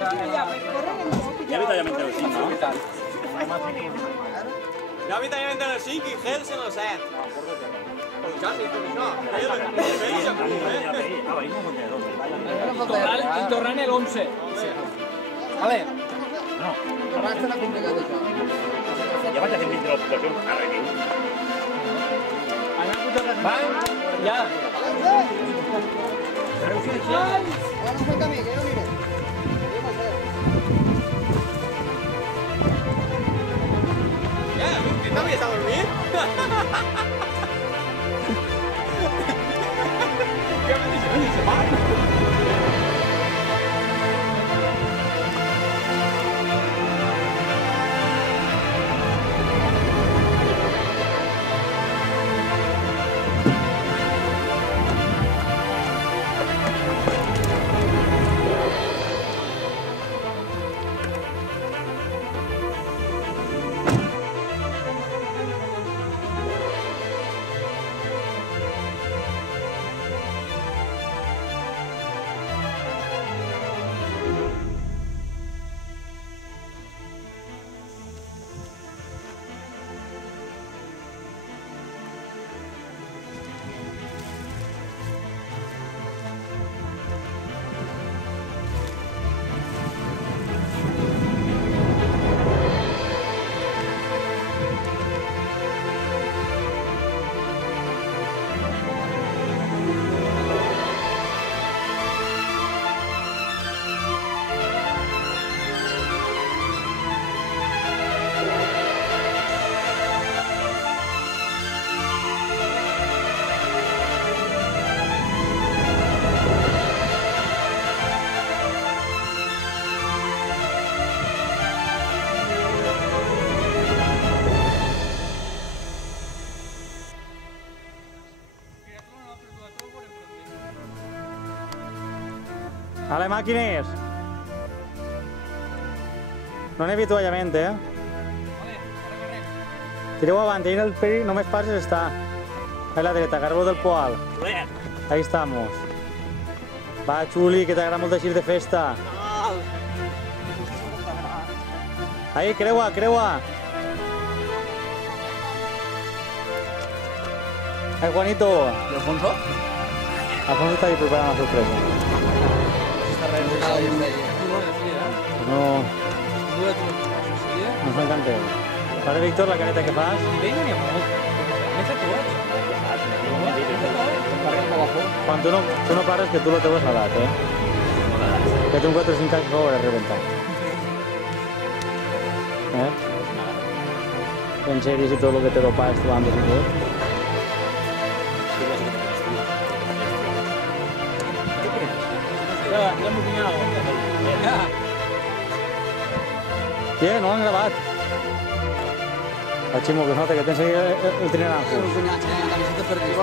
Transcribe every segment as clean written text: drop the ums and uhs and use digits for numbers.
Ya avitallament en el 5, no? Ya avitallament en el 5 i Hels en el 7. I tornant el 11. Vale. No. Tornant serà complicat, això. Ja vaig a fer 20 l'ocupació a Reviu. Va? Ja. Vamos a camí, que no mire. Ya, ¿qué tal? ¿Ya está a dormir? ¿Qué me dice? Ale, màquines! No n'he avituallament, eh? Tireu avant, ahí en el peri només passes està. A la dreta, cargo del poal. Ahí estamos. Va, Xuli, que t'agrada molt d'aixir de festa. Ahí, creua, creua. Ahí, Juanito. I Alfonso? Alfonso està ahí preparant la sorpresa. No... No us m'encanteu. Vale, Víctor, la careta que fas? Vinga, n'hi ha molt. Més a tots. Quan tu no pares, que tu la teva és l'edat, eh? Que té un 4 o 5 anys que ho hauràs rebentat. Eh? En sèries i tot el que te dopaves tu andes i tot. Ja m'ho pinyau. Ja. Què? No l'han gravat? El Ximo, que es nota que tens ahí el trineranjo. Un cunyat, la camiseta per dir.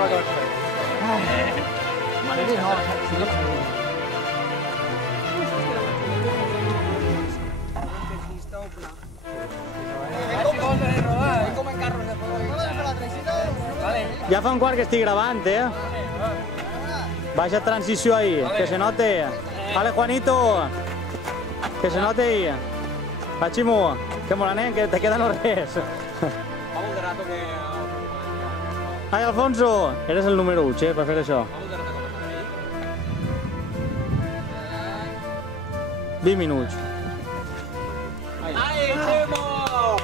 Com en carros de fuego. Ja fa un quart que estic gravant, eh? Baixa transició ahí, que se note. Vale, Juanito. Que se note ahí. Va, Ximo, que mola, nen, que te queda no res. Vamos de rato que... Ai, Alfonso, eres el número 1, per fer això. 20 minuts. ¡Ay, Chemo!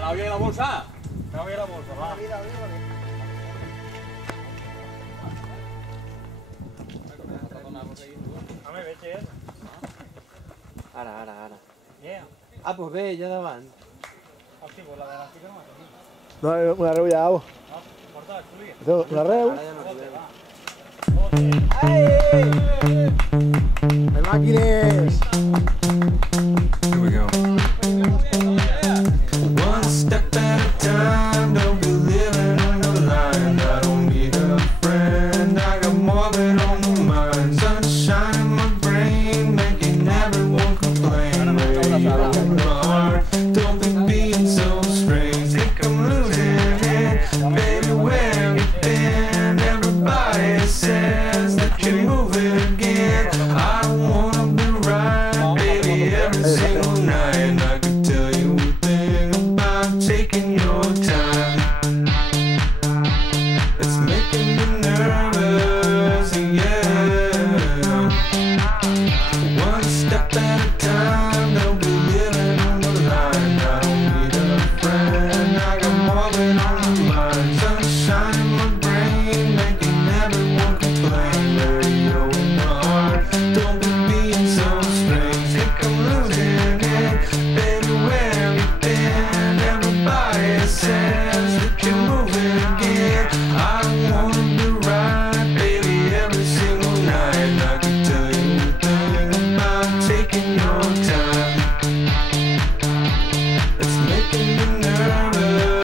¿La olla y la bolsa? La olla y la bolsa, va. Ara. Ah, doncs bé, ja davant. Hosti, pues la de la fica no m'ha tenit. No, una reu ja, au. Porta la Xuli. Una reu. Ai! Ai, màquines!